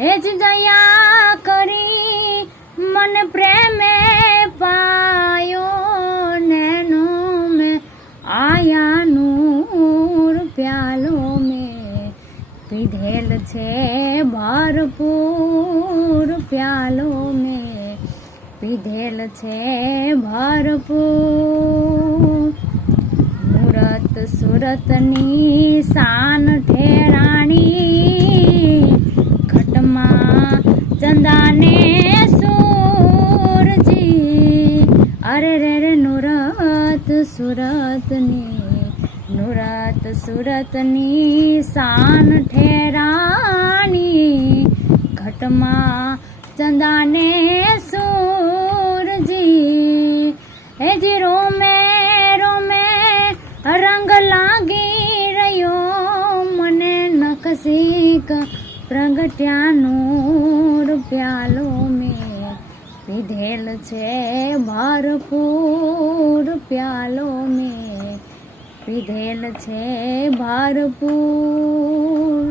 હેજ દયા કરી મન પ્રેમે પાયો નેનો મેં આયા નૂર પ્યાલો મેં પીધેલ છે ભરપૂર પ્યાલો મેં પીધેલ છે ભરપૂર મૂરત સુરતની શાન ઠેરાણી ઘટમાં ચંદાને સૂરજી અરે રે રે નુરત સુરતની શાન ઠેરાણી ઘટમાં ચંદાને સૂરજી હેજી રોમે રોમે રંગ લાગી રહ્યો મને નકસીક પ્રગટ્યાનો પ્યાલો મેં પીધેલ છે ભરપૂર પ્યાલો મેં પીધેલ છે ભરપૂર।